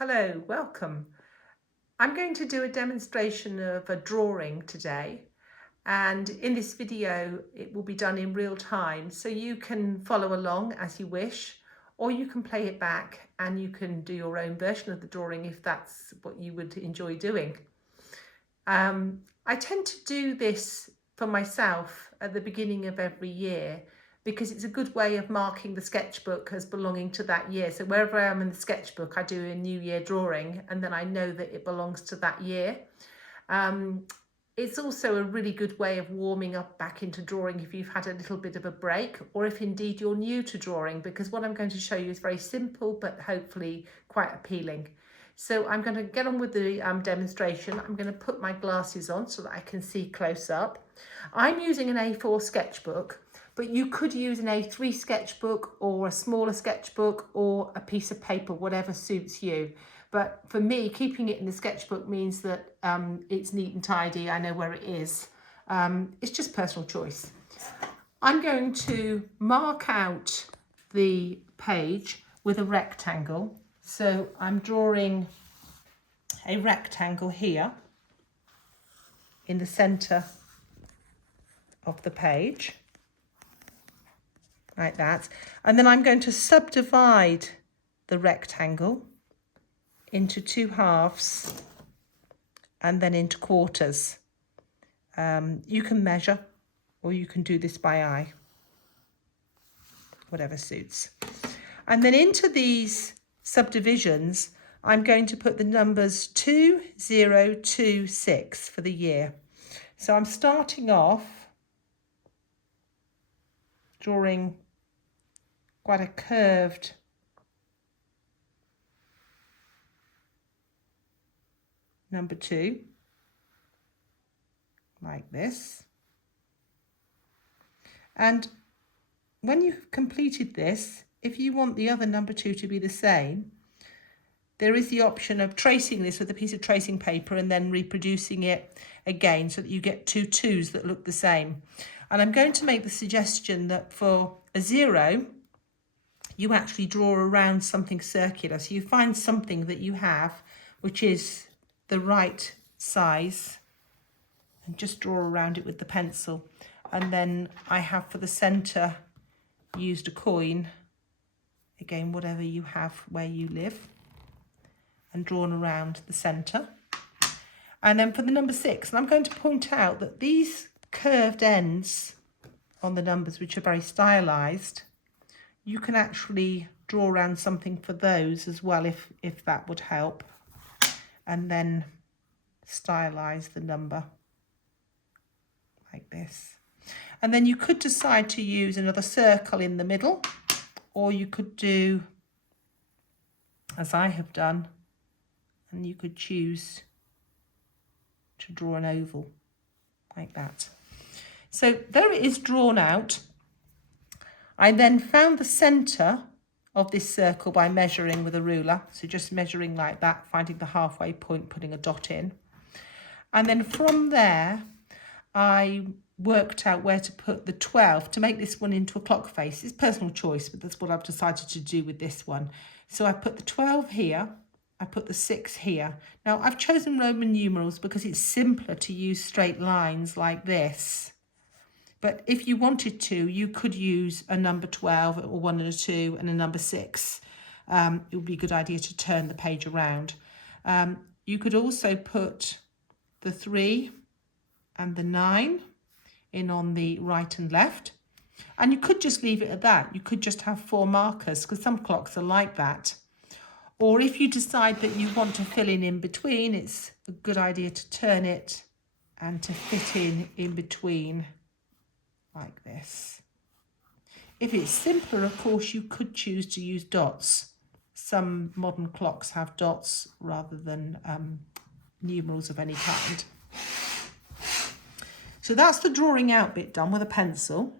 Hello, welcome. I'm going to do a demonstration of a drawing today, and in this video it will be done in real time, so you can follow along as you wish, or you can play it back and you can do your own version of the drawing if that's what you would enjoy doing. I tend to do this for myself at the beginning of every year because it's a good way of marking the sketchbook as belonging to that year. So wherever I am in the sketchbook, I do a New Year drawing and then I know that it belongs to that year. It's also a really good way of warming up back into drawing if you've had a little bit of a break, or if indeed you're new to drawing, because what I'm going to show you is very simple but hopefully quite appealing. So I'm going to get on with the demonstration. I'm going to put my glasses on so that I can see close up. I'm using an A4 sketchbook, but you could use an A3 sketchbook or a smaller sketchbook or a piece of paper, whatever suits you. But for me, keeping it in the sketchbook means that it's neat and tidy. I know where it is. It's just personal choice. I'm going to mark out the page with a rectangle. So I'm drawing a rectangle here in the center of the page, like that. And then I'm going to subdivide the rectangle into two halves and then into quarters. You can measure or you can do this by eye, whatever suits. And then into these subdivisions, I'm going to put the numbers 2026 for the year. So I'm starting off drawing quite a curved number 2, like this. And when you've completed this, if you want the other number 2 to be the same, there is the option of tracing this with a piece of tracing paper and then reproducing it again so that you get two 2s that look the same. And I'm going to make the suggestion that for a 0, you actually draw around something circular. So you find something that you have which is the right size and just draw around it with the pencil. And then I have for the centre used a coin, again whatever you have where you live, and drawn around the centre. And then for the number 6, and I'm going to point out that these curved ends on the numbers, which are very stylised, you can actually draw around something for those as well if that would help, and then stylise the number like this. And then you could decide to use another circle in the middle, or you could do as I have done, and you could choose to draw an oval like that. So there it is drawn out. I then found the centre of this circle by measuring with a ruler. So just measuring like that, finding the halfway point, putting a dot in. And then from there, I worked out where to put the 12 to make this one into a clock face. It's personal choice, but that's what I've decided to do with this one. So I put the 12 here. I put the 6 here. Now I've chosen Roman numerals because it's simpler to use straight lines like this. But if you wanted to, you could use a number 12 or 1 and a 2 and a number 6. It would be a good idea to turn the page around. You could also put the 3 and the 9 in on the right and left. And you could just leave it at that. You could just have 4 markers because some clocks are like that. Or if you decide that you want to fill in between, it's a good idea to turn it and to fit in between like this. If it's simpler, of course, you could choose to use dots. Some modern clocks have dots rather than numerals of any kind. So that's the drawing out bit done with a pencil.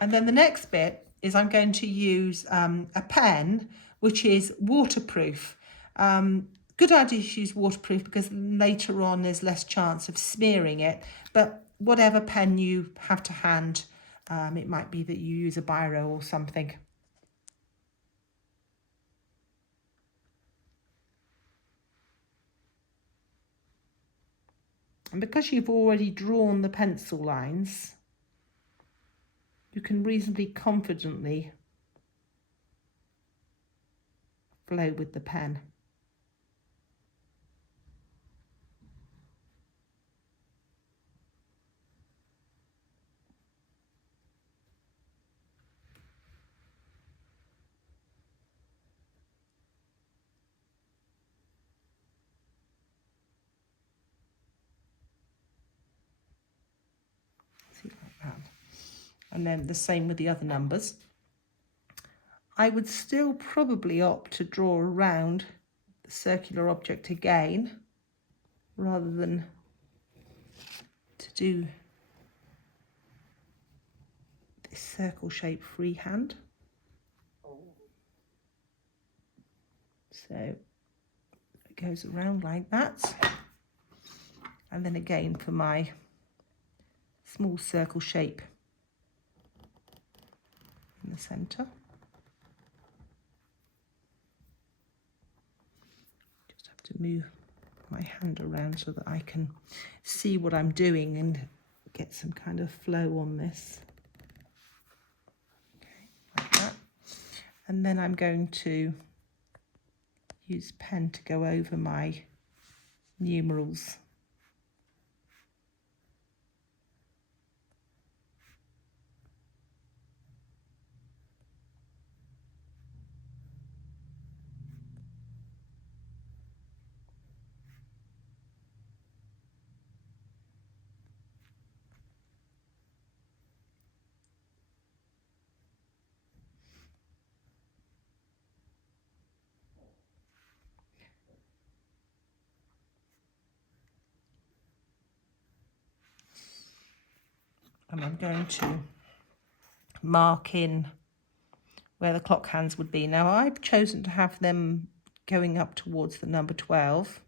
And then the next bit is I'm going to use a pen which is waterproof. Good idea to use waterproof because later on there's less chance of smearing it, but whatever pen you have to hand, it might be that you use a biro or something. And because you've already drawn the pencil lines, you can reasonably confidently flow with the pen. See, like that. And then the same with the other numbers. I would still probably opt to draw around the circular object again, rather than to do this circle shape freehand. So it goes around like that. And then again for my small circle shape in the centre. Just have to move my hand around so that I can see what I'm doing and get some kind of flow on this. Okay, like that. And then I'm going to use pen to go over my numerals. And I'm going to mark in where the clock hands would be. Now I've chosen to have them going up towards the number 12,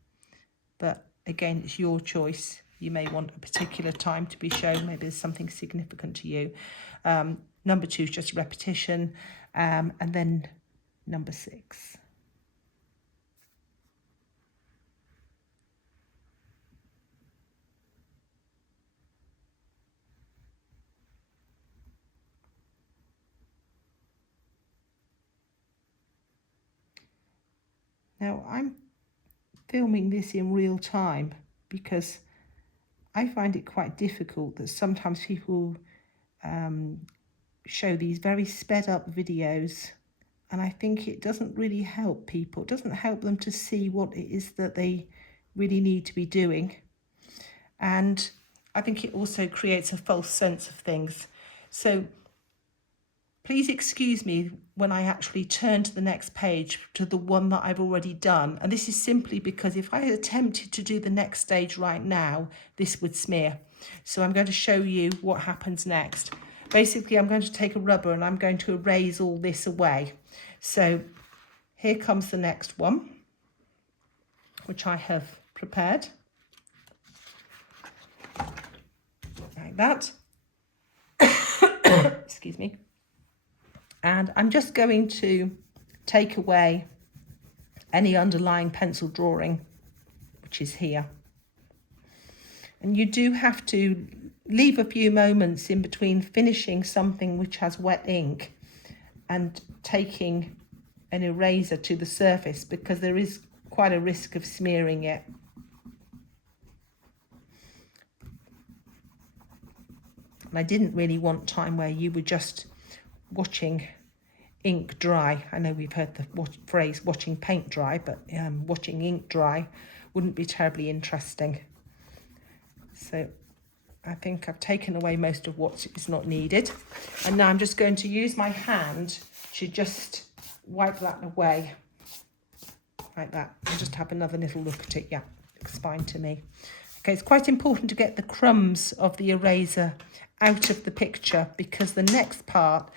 but again, it's your choice. You may want a particular time to be shown. Maybe there's something significant to you. Number 2 is just a repetition, and then number 6. Now I'm filming this in real time because I find it quite difficult that sometimes people show these very sped up videos, and I think it doesn't really help people. It doesn't help them to see what it is that they really need to be doing. And I think it also creates a false sense of things. So please excuse me when I actually turn to the next page, to the one that I've already done. And this is simply because if I attempted to do the next stage right now, this would smear. So I'm going to show you what happens next. Basically, I'm going to take a rubber and I'm going to erase all this away. So here comes the next one, which I have prepared. Like that. Excuse me. And I'm just going to take away any underlying pencil drawing, which is here. And you do have to leave a few moments in between finishing something which has wet ink and taking an eraser to the surface, because there is quite a risk of smearing it. And I didn't really want time where you were just watching ink dry. I know we've heard the phrase watching paint dry, but watching ink dry wouldn't be terribly interesting. So I think I've taken away most of what is not needed. And now I'm just going to use my hand to just wipe that away like that. And just have another little look at it. Yeah, looks fine to me. Okay, it's quite important to get the crumbs of the eraser out of the picture, because the next part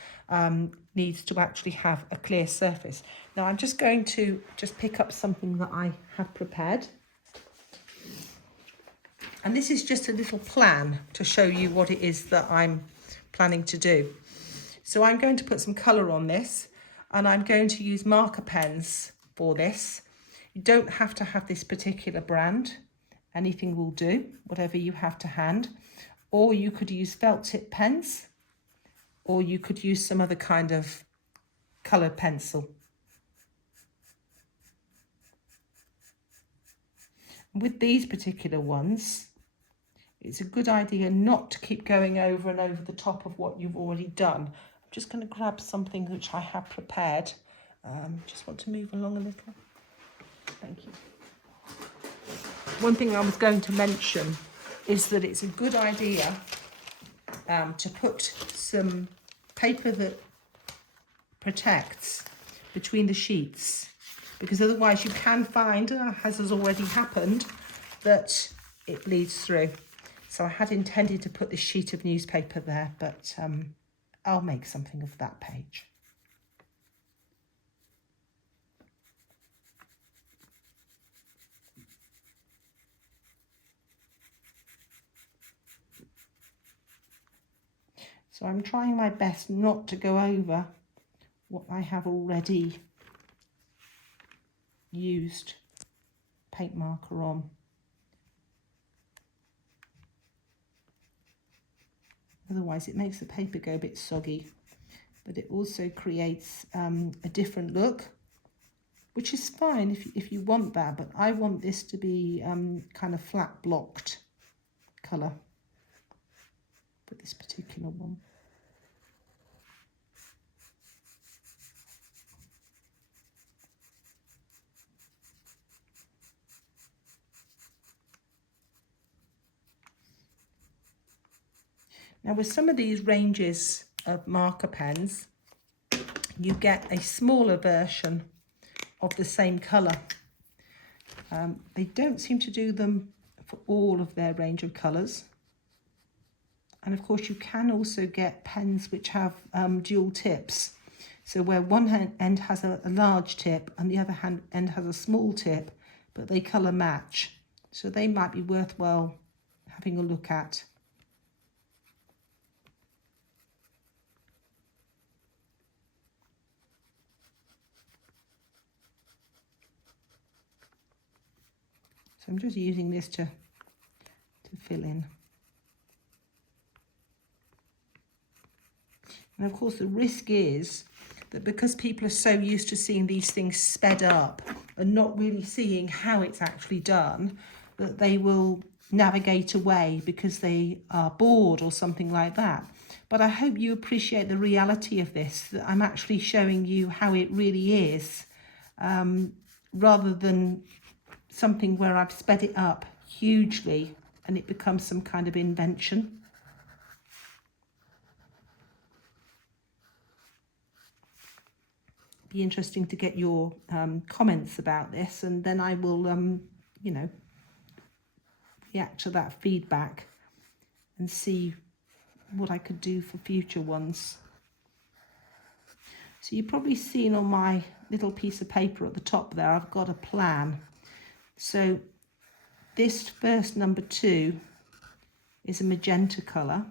needs to actually have a clear surface. Now I'm just going to pick up something that I have prepared. And this is just a little plan to show you what it is that I'm planning to do. So I'm going to put some colour on this, and I'm going to use marker pens for this. You don't have to have this particular brand. Anything will do, whatever you have to hand. Or you could use felt tip pens, or you could use some other kind of coloured pencil. With these particular ones, it's a good idea not to keep going over and over the top of what you've already done. I'm just going to grab something which I have prepared. Just want to move along a little. Thank you. One thing I was going to mention is that it's a good idea to put some paper that protects between the sheets, because otherwise you can find, as has already happened, that it bleeds through. So I had intended to put this sheet of newspaper there, but I'll make something of that page. So I'm trying my best not to go over what I have already used paint marker on. Otherwise it makes the paper go a bit soggy, but it also creates a different look, which is fine if you want that, but I want this to be kind of flat blocked colour for this particular one. Now with some of these ranges of marker pens, you get a smaller version of the same colour. They don't seem to do them for all of their range of colours. And of course you can also get pens which have dual tips. So where one end has a large tip and the other end has a small tip, but they colour match. So they might be worthwhile having a look at. So I'm just using this to fill in. And of course the risk is that because people are so used to seeing these things sped up and not really seeing how it's actually done, that they will navigate away because they are bored or something like that. But I hope you appreciate the reality of this, that I'm actually showing you how it really is, rather than something where I've sped it up hugely and it becomes some kind of invention. Be interesting to get your comments about this, and then I will, you know, react to that feedback and see what I could do for future ones. So you've probably seen on my little piece of paper at the top there, I've got a plan. So this first number 2 is a magenta colour,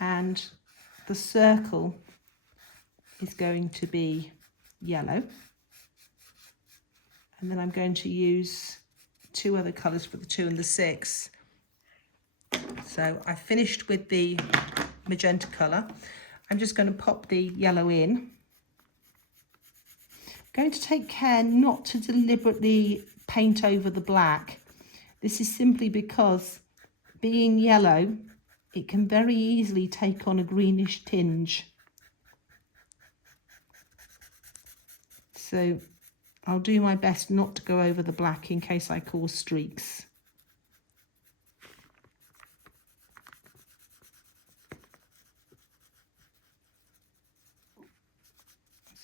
and the circle is going to be yellow, and then I'm going to use 2 other colours for the 2 and the 6. So I finished with the magenta colour. I'm just going to pop the yellow in. Going to take care not to deliberately paint over the black. This is simply because, being yellow, it can very easily take on a greenish tinge. So I'll do my best not to go over the black in case I cause streaks.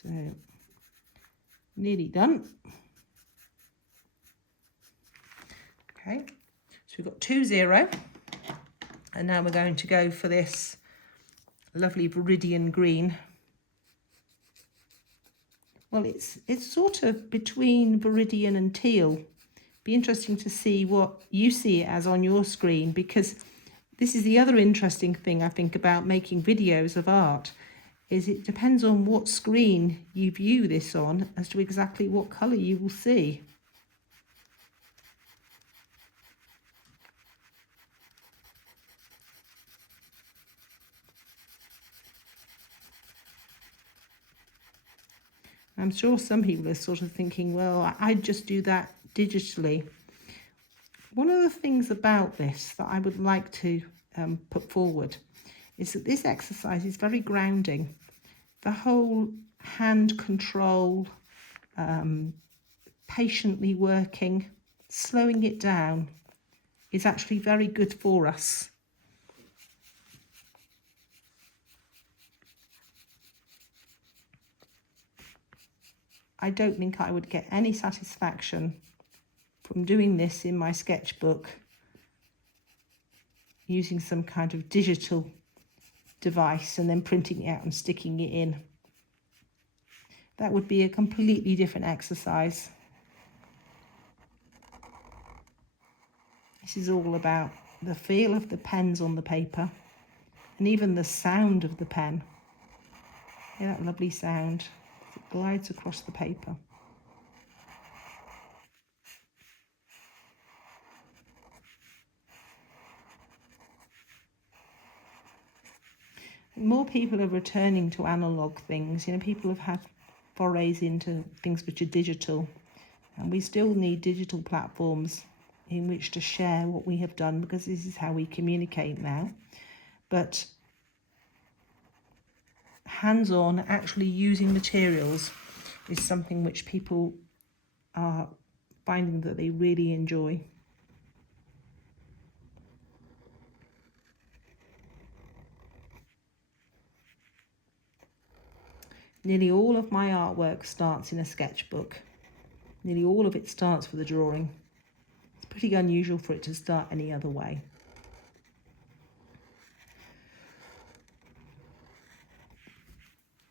So nearly done. Okay, so we've got 2, 0, and now we're going to go for this lovely viridian green. Well, it's sort of between viridian and teal. Be interesting to see what you see it as on your screen, because this is the other interesting thing I think about making videos of art, is it depends on what screen you view this on as to exactly what colour you will see. I'm sure some people are sort of thinking, well, I'd just do that digitally. One of the things about this that I would like to put forward is that this exercise is very grounding. The whole hand control, patiently working, slowing it down is actually very good for us. I don't think I would get any satisfaction from doing this in my sketchbook using some kind of digital device and then printing it out and sticking it in. That would be a completely different exercise. This is all about the feel of the pens on the paper and even the sound of the pen. Hear that lovely sound as it glides across the paper. More people are returning to analogue things. People have had forays into things which are digital, and we still need digital platforms in which to share what we have done, because this is how we communicate now. But hands-on, actually using materials is something which people are finding that they really enjoy. Nearly all of my artwork starts in a sketchbook. Nearly all of it starts with a drawing. It's pretty unusual for it to start any other way.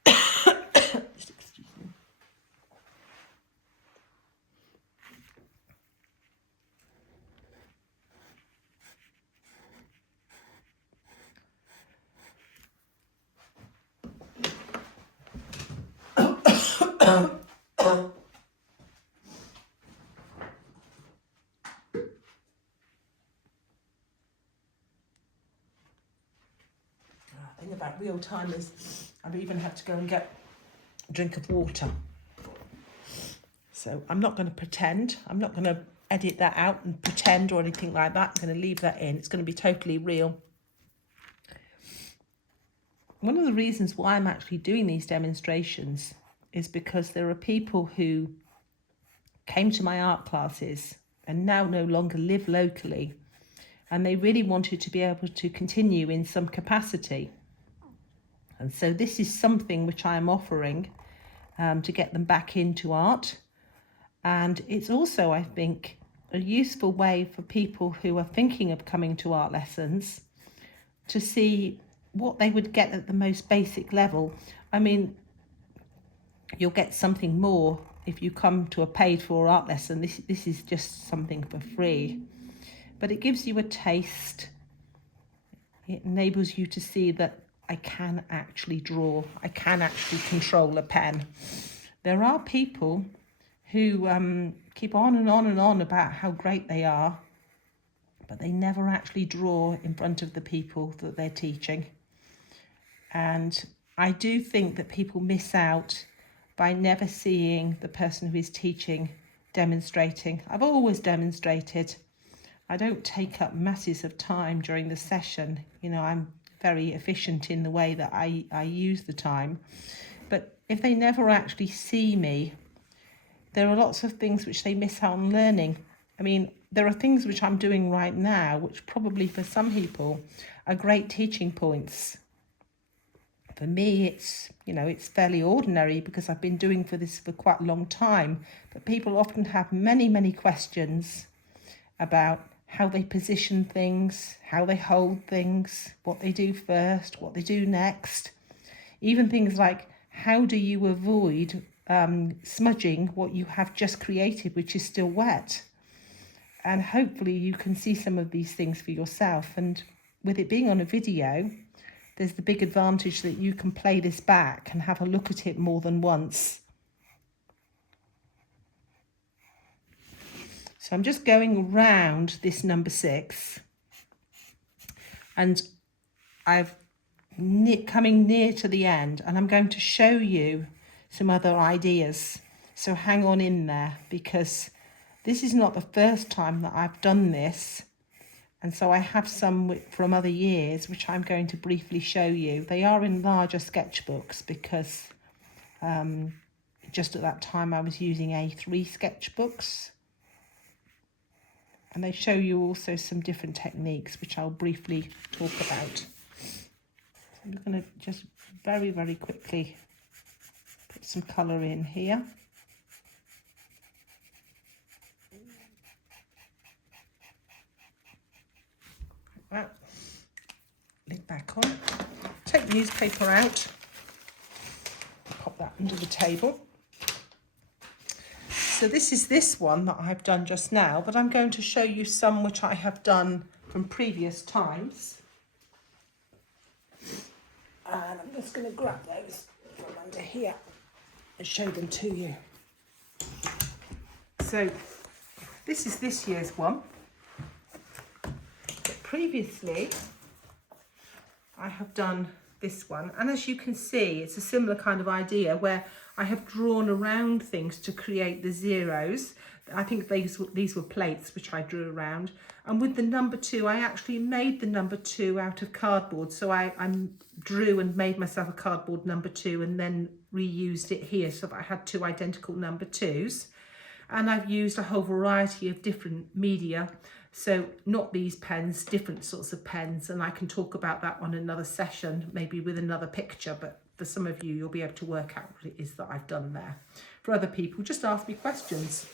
Excuse me. Thing about real time is I've even had to go and get a drink of water. So I'm not going to pretend. I'm not going to edit that out and pretend or anything like that. I'm going to leave that in. It's going to be totally real. One of the reasons why I'm actually doing these demonstrations is because there are people who came to my art classes and now no longer live locally, and they really wanted to be able to continue in some capacity. And so this is something which I am offering to get them back into art. And it's also, I think, a useful way for people who are thinking of coming to art lessons to see what they would get at the most basic level. I mean, you'll get something more if you come to a paid-for art lesson. This is just something for free. But it gives you a taste. It enables you to see that I can actually draw. I can actually control a pen. There are people who keep on and on and on about how great they are, but they never actually draw in front of the people that they're teaching. And I do think that people miss out by never seeing the person who is teaching demonstrating. I've always demonstrated. I don't take up masses of time during the session. I'm very efficient in the way that I use the time. But if they never actually see me, there are lots of things which they miss out on learning. I mean, there are things which I'm doing right now, which probably for some people are great teaching points. For me, it's fairly ordinary because I've been doing this for quite a long time. But people often have many, many questions about how they position things, how they hold things, what they do first, what they do next. Even things like, how do you avoid smudging what you have just created, which is still wet? And hopefully you can see some of these things for yourself. And with it being on a video, there's the big advantage that you can play this back and have a look at it more than once. So I'm just going around this number 6, and I've coming near to the end, and I'm going to show you some other ideas. So hang on in there, because this is not the first time that I've done this. And so I have some from other years, which I'm going to briefly show you. They are in larger sketchbooks because just at that time I was using A3 sketchbooks. And they show you also some different techniques, which I'll briefly talk about. I'm going to just very, very quickly put some colour in here. Like that. Lid back on. Take the newspaper out. Pop that under the table. So this is this one that I've done just now, but I'm going to show you some which I have done from previous times. And I'm just going to grab those from under here and show them to you. So this is this year's one. But previously I have done this one, and as you can see, it's a similar kind of idea where I have drawn around things to create the zeros. I think these were plates which I drew around, and with the number 2 I actually made the number 2 out of cardboard. So I drew and made myself a cardboard number 2 and then reused it here so that I had 2 identical number 2s. And I've used a whole variety of different media. So not these pens, different sorts of pens, and I can talk about that on another session, maybe with another picture, but for some of you, you'll be able to work out what it is that I've done there. For other people, just ask me questions.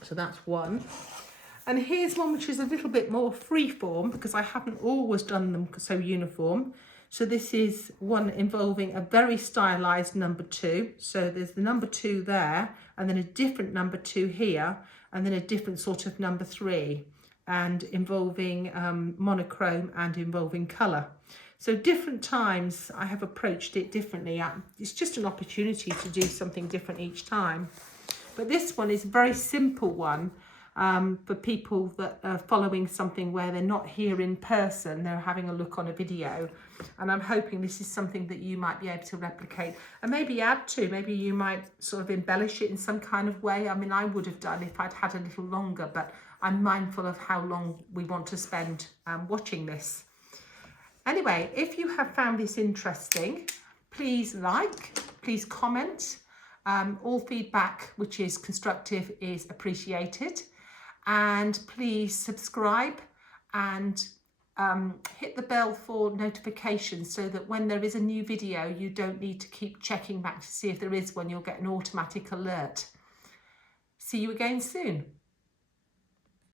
So that's one. And here's one which is a little bit more freeform, because I haven't always done them so uniform. So this is one involving a very stylized number 2. So there's the number 2 there, and then a different number 2 here, and then a different sort of number 3, and involving monochrome and involving colour. So different times I have approached it differently. It's just an opportunity to do something different each time. But this one is a very simple one for people that are following something where they're not here in person, they're having a look on a video. And I'm hoping this is something that you might be able to replicate and maybe add to. Maybe you might sort of embellish it in some kind of way. I mean, I would have done if I'd had a little longer, but I'm mindful of how long we want to spend watching this. Anyway, if you have found this interesting, please like, please comment. All feedback which is constructive is appreciated. And please subscribe and hit the bell for notifications so that when there is a new video, you don't need to keep checking back to see if there is one. You'll get an automatic alert. See you again soon.